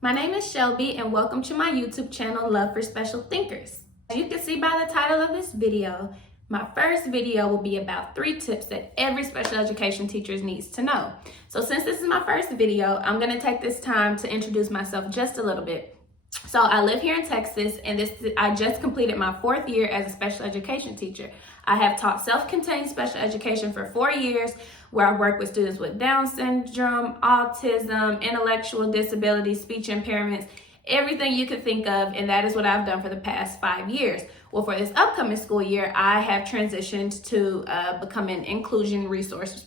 My name is Shelby and welcome to my YouTube channel, Love for Special Thinkers. As you can see by the title of this video, my first video will be about 3 tips that every special education teacher needs to know. So since this is my first video, I'm going to take this time to introduce myself just a little bit. So I live here in Texas, and I just completed my 4th year as a special education teacher. I have taught self-contained special education for 4 years, where I work with students with Down syndrome, autism, intellectual disabilities, speech impairments, everything you could think of, and that is what I've done for the past 5 years. Well, for this upcoming school year, I have transitioned to become an inclusion resource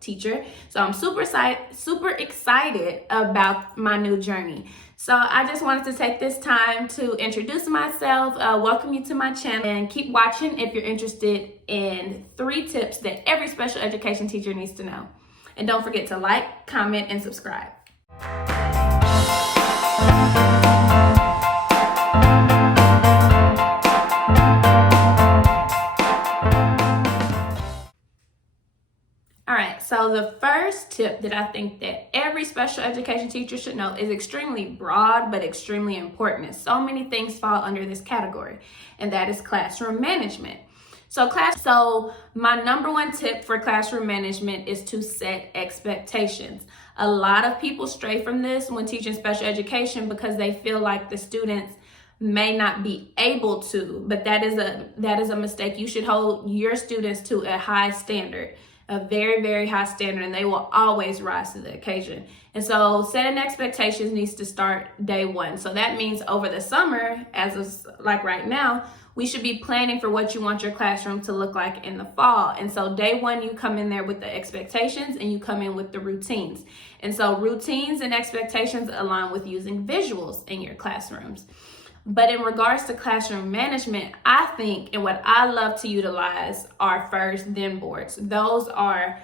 teacher. So I'm super excited about my new journey. So I just wanted to take this time to introduce myself, welcome you to my channel, and keep watching if you're interested in 3 tips that every special education teacher needs to know. And don't forget to like, comment, and subscribe. So the first tip that I think that every special education teacher should know is extremely broad, but extremely important. And so many things fall under this category, and that is classroom management. So my number 1 tip for classroom management is to set expectations. A lot of people stray from this when teaching special education because they feel like the students may not be able to, but that is a mistake. You should hold your students to a high standard. A very, very high standard, and they will always rise to the occasion. And so setting expectations needs to start day 1. So that means over the summer, like right now, we should be planning for what you want your classroom to look like in the fall. And so day 1, you come in there with the expectations and you come in with the routines. And so routines and expectations align with using visuals in your classrooms. But in regards to classroom management, I think, and what I love to utilize are first, then boards. Those are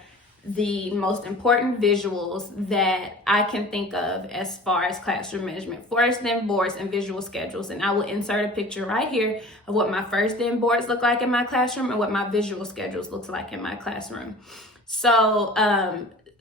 the most important visuals that I can think of as far as classroom management. First, then boards and visual schedules. And I will insert a picture right here of what my first, then boards look like in my classroom and what my visual schedules looks like in my classroom.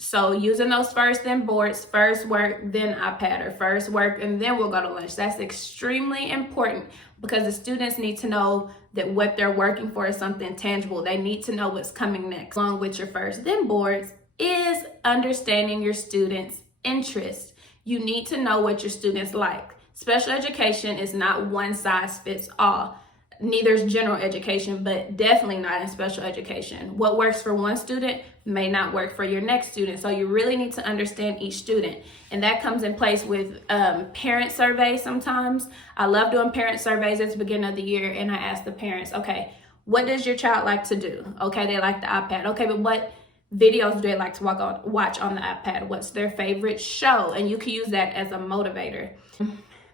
So using those first, then boards, first work, then iPad, or first work, and then we'll go to lunch. That's extremely important because the students need to know that what they're working for is something tangible. They need to know what's coming next. Along with your first, then boards is understanding your students' interests. You need to know what your students like. Special education is not one size fits all. Neither is general education, but definitely not in special education. What works for one student may not work for your next student. So you really need to understand each student. And that comes in place with parent surveys sometimes. I love doing parent surveys at the beginning of the year, and I ask the parents, okay, what does your child like to do? Okay, they like the iPad. Okay, but what videos do they like to watch on the iPad? What's their favorite show? And you can use that as a motivator.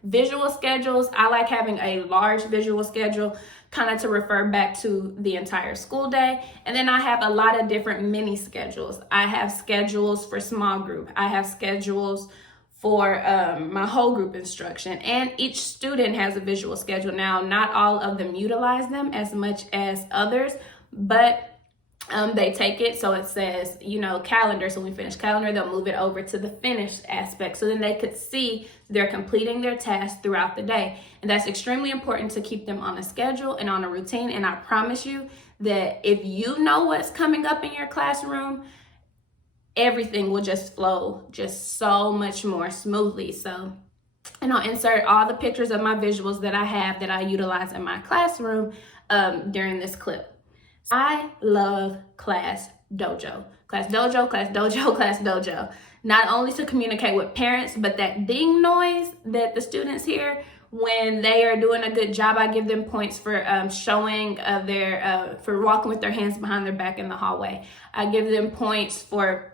Visual schedules, I like having a large visual schedule kind of to refer back to the entire school day. And then I have a lot of different mini schedules. I have schedules for small group. I have schedules for my whole group instruction. And each student has a visual schedule. Now, not all of them utilize them as much as others, but they take it, so it says, calendar. So when we finish calendar, they'll move it over to the finished aspect. So then they could see they're completing their tasks throughout the day. And that's extremely important to keep them on a schedule and on a routine. And I promise you that if you know what's coming up in your classroom, everything will just flow just so much more smoothly. So, and I'll insert all the pictures of my visuals that I have that I utilize in my classroom during this clip. I love Class Dojo. Class Dojo, Class Dojo, Class Dojo. Not only to communicate with parents, but that ding noise that the students hear when they are doing a good job, I give them points for showing for walking with their hands behind their back in the hallway. I give them points for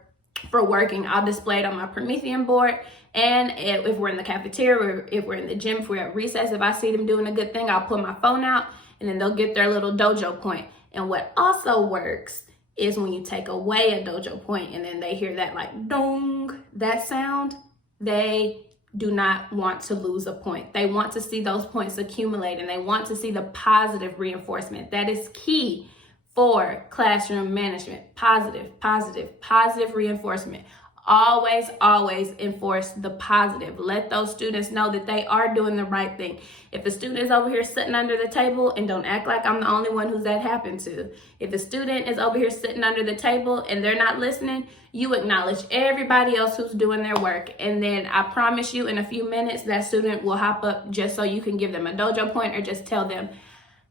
working. I'll display it on my Promethean board. And if we're in the cafeteria, or if we're in the gym, if we're at recess, if I see them doing a good thing, I'll pull my phone out and then they'll get their little dojo point. And what also works is when you take away a dojo point and then they hear that like dong, that sound, they do not want to lose a point. They want to see those points accumulate, and they want to see the positive reinforcement. That is key for classroom management. Positive reinforcement. always enforce the positive. Let those students know that they are doing the right thing. If the student is over here sitting under the table, and don't act like I'm the only one who's that happened to. If the student is over here sitting under the table and they're not listening, you acknowledge everybody else who's doing their work. And then I promise you, in a few minutes, that student will hop up just so you can give them a dojo point or just tell them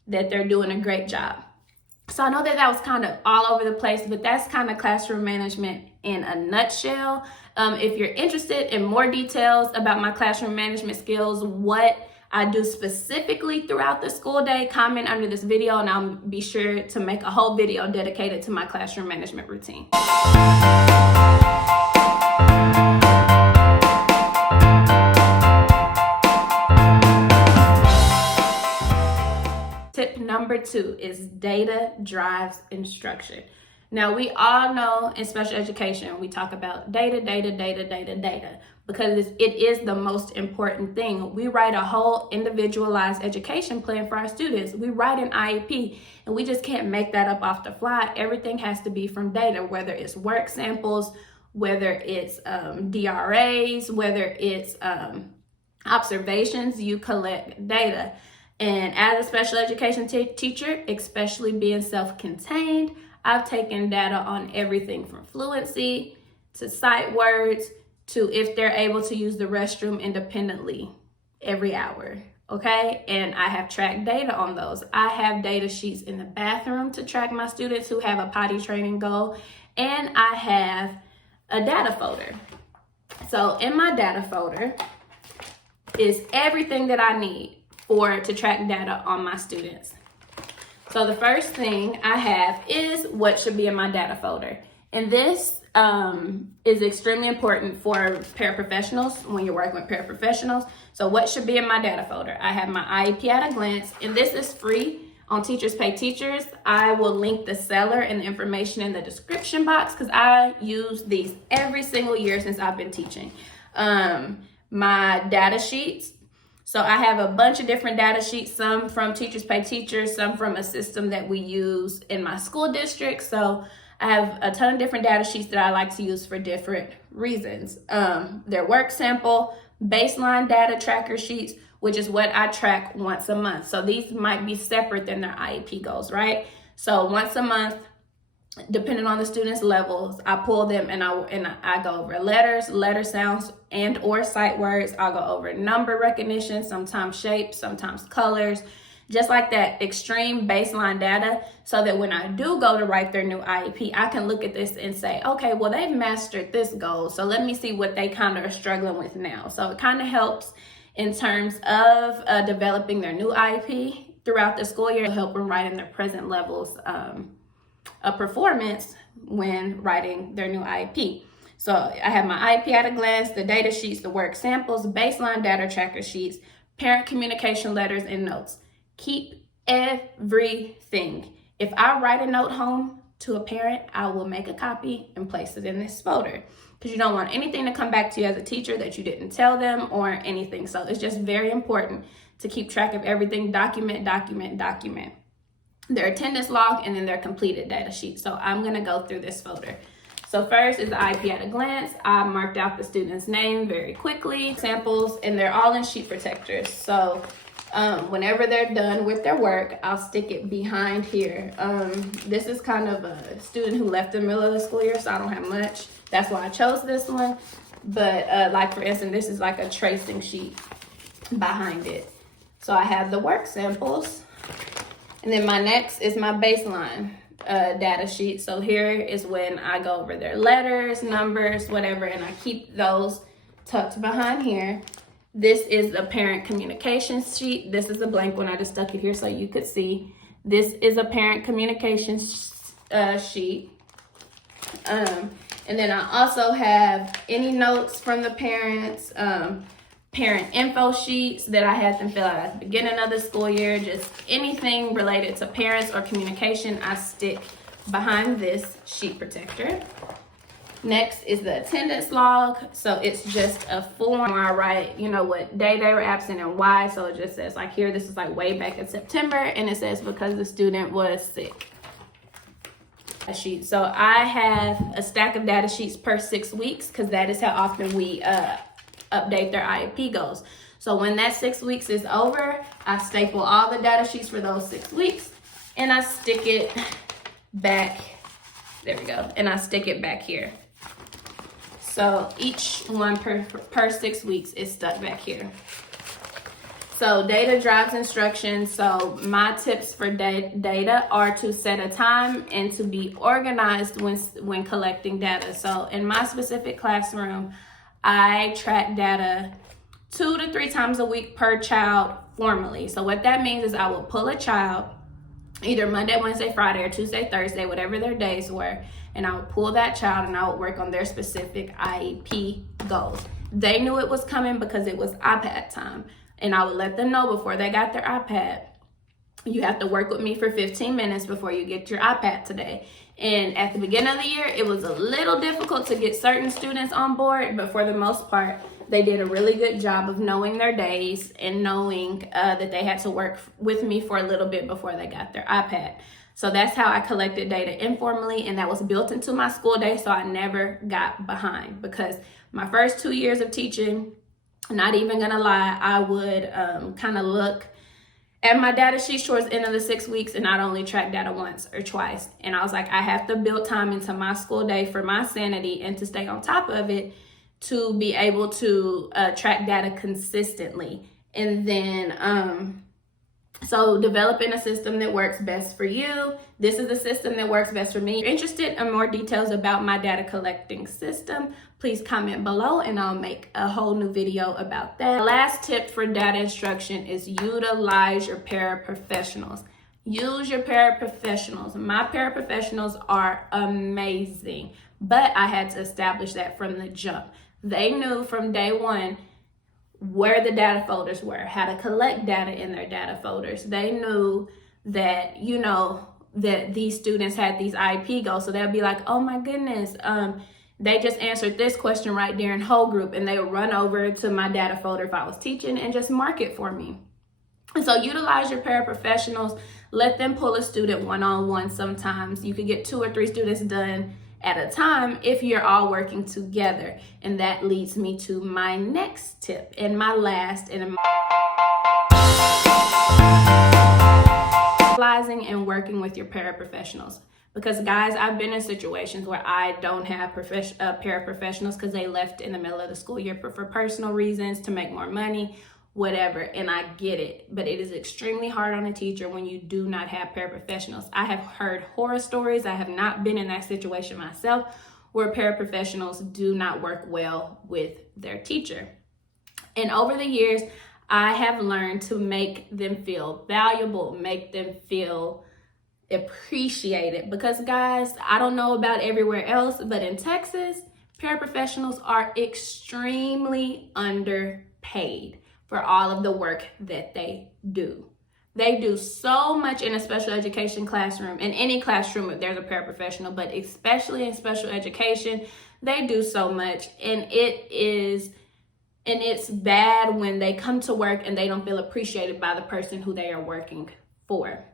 that they're doing a great job. So I know that was kind of all over the place, but that's kind of classroom management in a nutshell. If you're interested in more details about my classroom management skills, what I do specifically throughout the school day, comment under this video and I'll be sure to make a whole video dedicated to my classroom management routine. Tip number 2 is data drives instruction. Now, we all know in special education, we talk about data, because it is the most important thing. We write a whole individualized education plan for our students. We write an IEP, and we just can't make that up off the fly. Everything has to be from data, whether it's work samples, whether it's DRAs, whether it's observations, you collect data. And as a special education teacher, especially being self-contained, I've taken data on everything from fluency to sight words to if they're able to use the restroom independently every hour, okay? And I have tracked data on those. I have data sheets in the bathroom to track my students who have a potty training goal, and I have a data folder. So in my data folder is everything that I need to track data on my students. So the first thing I have is what should be in my data folder. And this is extremely important for paraprofessionals when you're working with paraprofessionals. So what should be in my data folder? I have my IEP at a glance, and this is free on Teachers Pay Teachers. I will link the seller and the information in the description box because I use these every single year since I've been teaching. My data sheets. So I have a bunch of different data sheets, some from Teachers Pay Teachers, some from a system that we use in my school district. So I have a ton of different data sheets that I like to use for different reasons. Their work sample, baseline data tracker sheets, which is what I track once a month. So these might be separate than their IEP goals, right? So once a month, depending on the students' levels, I pull them and I go over letters, letter sounds, and or sight words. I'll go over number recognition, sometimes shapes, sometimes colors, just like that extreme baseline data, so that when I do go to write their new IEP, I can look at this and say, okay, well, they've mastered this goal, so let me see what they kind of are struggling with now. So it kind of helps in terms of developing their new IEP throughout the school year, to help them write in their present levels of performance when writing their new IEP. So I have my IEP at a glance, the data sheets, the work samples, baseline data tracker sheets, parent communication letters, and notes. Keep everything. If I write a note home to a parent, I will make a copy and place it in this folder, because you don't want anything to come back to you as a teacher that you didn't tell them or anything. So it's just very important to keep track of everything. Document their attendance log, and then their completed data sheet. So I'm gonna go through this folder. So first is the IEP at a glance. I marked out the student's name very quickly, samples, and they're all in sheet protectors. So whenever they're done with their work, I'll stick it behind here. This is kind of a student who left in the middle of the school year, so I don't have much. That's why I chose this one. But like for instance, this is like a tracing sheet behind it. So I have the work samples. And then my next is my baseline data sheet. So here is when I go over their letters, numbers, whatever, and I keep those tucked behind here. This is the parent communications sheet. This is a blank one. I just stuck it here so you could see. This is a parent communications sheet. And then I also have any notes from the parents, parent info sheets that I had them fill out at the beginning of the school year. Just anything related to parents or communication, I stick behind this sheet protector. Next is the attendance log. So it's just a form where I write, what day they were absent and why. So it just says like here, this is like way back in September, and it says because the student was sick. sheet. So I have a stack of data sheets per 6 weeks because that is how often we update their IEP goals. So when that 6 weeks is over, I staple all the data sheets for those 6 weeks and I stick it back. There we go. And I stick it back here. So each one per 6 weeks is stuck back here. So data drives instruction. So my tips for data are to set a time and to be organized when collecting data. So in my specific classroom, I track data 2 to 3 times a week per child formally. So what that means is I will pull a child either Monday, Wednesday, Friday, or Tuesday, Thursday, whatever their days were, and I would pull that child and I would work on their specific IEP goals. They knew it was coming because it was iPad time. And I would let them know before they got their iPad, you have to work with me for 15 minutes before you get your iPad today. And at the beginning of the year, it was a little difficult to get certain students on board, but for the most part, they did a really good job of knowing their days and knowing that they had to work with me for a little bit before they got their iPad. So that's how I collected data informally, and that was built into my school day, so I never got behind. Because my first 2 years of teaching, not even gonna lie, I would kind of look at my data sheets towards the end of the 6 weeks and I'd only track data once or twice. And I was like, I have to build time into my school day for my sanity and to stay on top of it to be able to track data consistently. And then, so developing a system that works best for you. This is the system that works best for me. If you're interested in more details about my data collecting system, please comment below and I'll make a whole new video about that. The last tip for data instruction is utilize your paraprofessionals. Use your paraprofessionals. My paraprofessionals are amazing, but I had to establish that from the jump. They knew from day one where the data folders were, how to collect data in their data folders. They knew that, you know, that these students had these IEP goals. So they'll be like, oh my goodness, they just answered this question right there in whole group, and they would run over to my data folder if I was teaching and just mark it for me. And so utilize your paraprofessionals. Let them pull a student one-on-one sometimes. You could get 2 or 3 students done at a time if you're all working together. And that leads me to my next tip and my last, and utilizing and working with your paraprofessionals. Because guys, I've been in situations where I don't have paraprofessionals because they left in the middle of the school year for personal reasons, to make more money, whatever, and I get it. But it is extremely hard on a teacher when you do not have paraprofessionals. I have heard horror stories. I have not been in that situation myself where paraprofessionals do not work well with their teacher. And over the years, I have learned to make them feel valuable, make them feel appreciated. Because guys, I don't know about everywhere else, but in Texas, paraprofessionals are extremely underpaid for all of the work that they do. They do so much in a special education classroom, in any classroom if there's a paraprofessional, but especially in special education, they do so much. And it's bad when they come to work and they don't feel appreciated by the person who they are working for.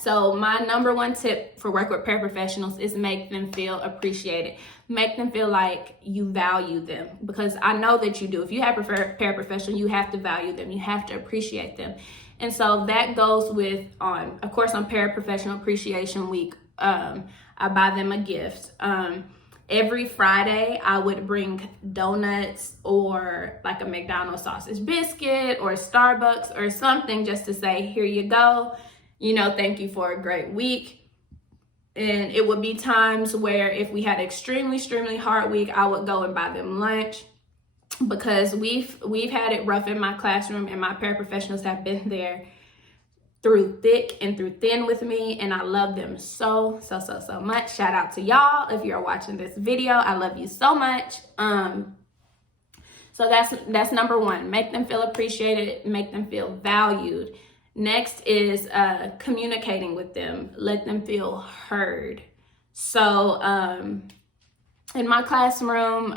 So my number one tip for work with paraprofessionals is make them feel appreciated. Make them feel like you value them, because I know that you do. If you have a paraprofessional, you have to value them. You have to appreciate them. And so that goes with, of course, on Paraprofessional Appreciation Week, I buy them a gift. Every Friday, I would bring donuts or like a McDonald's sausage biscuit or Starbucks or something just to say, here you go. You know, thank you for a great week. And it would be times where if we had an extremely hard week, I would go and buy them lunch, because we've had it rough in my classroom, and my paraprofessionals have been there through thick and through thin with me, and I love them so much. Shout out to y'all if you're watching this video. I love you so much. So that's number one. Make them feel appreciated, make them feel valued. Next is communicating with them. Let them feel heard. So in my classroom,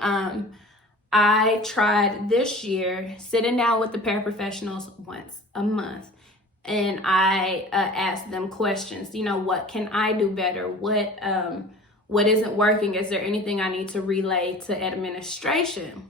I tried this year sitting down with the paraprofessionals once a month and I ask them questions. You know, what can I do better? What isn't working? Is there anything I need to relay to administration?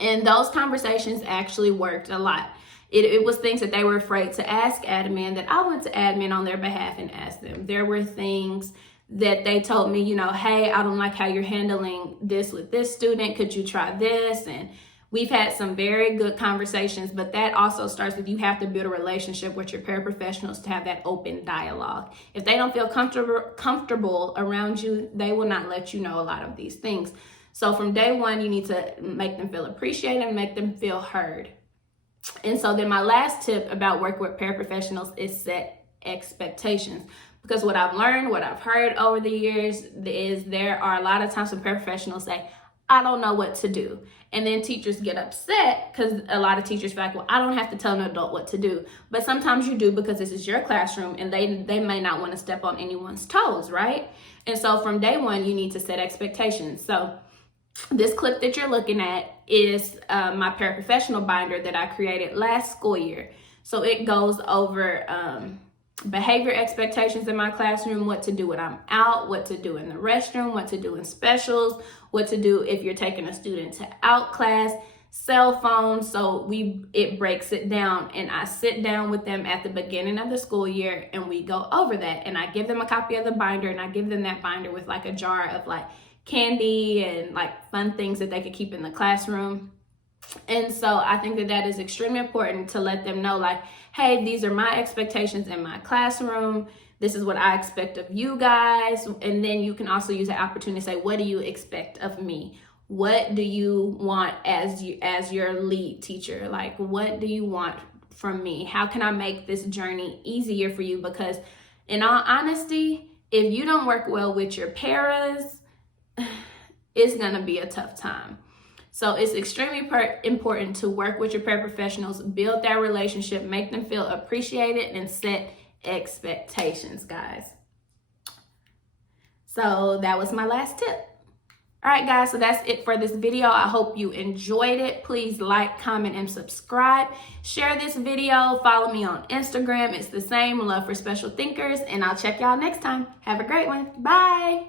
And those conversations actually worked a lot. It was things that they were afraid to ask admin that I went to admin on their behalf and asked them. There were things that they told me, you know, hey, I don't like how you're handling this with this student. Could you try this? And we've had some very good conversations, but that also starts with you have to build a relationship with your paraprofessionals to have that open dialogue. If they don't feel comfortable around you, they will not let you know a lot of these things. So from day one, you need to make them feel appreciated and make them feel heard. And so then my last tip about working with paraprofessionals is set expectations. Because what I've learned, what I've heard over the years is there are a lot of times when paraprofessionals say, I don't know what to do. And then teachers get upset because a lot of teachers feel like, well, I don't have to tell an adult what to do. But sometimes you do because this is your classroom and they may not want to step on anyone's toes, right? And so from day one, you need to set expectations. So this clip that you're looking at is my paraprofessional binder that I created last school year. So it goes over behavior expectations in my classroom, what to do when I'm out, what to do in the restroom, what to do in specials, what to do if you're taking a student to out class, cell phones. So it breaks it down, and I sit down with them at the beginning of the school year and we go over that, and I give them a copy of the binder, and I give them that binder with like a jar of like candy and like fun things that they could keep in the classroom. And so I think that that is extremely important to let them know, like, hey, these are my expectations in my classroom. This is what I expect of you guys. And then you can also use the opportunity to say, what do you expect of me? What do you want as your lead teacher? Like, what do you want from me? How can I make this journey easier for you? Because in all honesty, if you don't work well with your paras, it's gonna be a tough time. So it's extremely important to work with your paraprofessionals, build that relationship, make them feel appreciated, and set expectations, guys. So that was my last tip. All right, guys, so that's it for this video. I hope you enjoyed it. Please like, comment, and subscribe. Share this video. Follow me on Instagram. It's the same, Love for Special Thinkers, and I'll check y'all next time. Have a great one. Bye.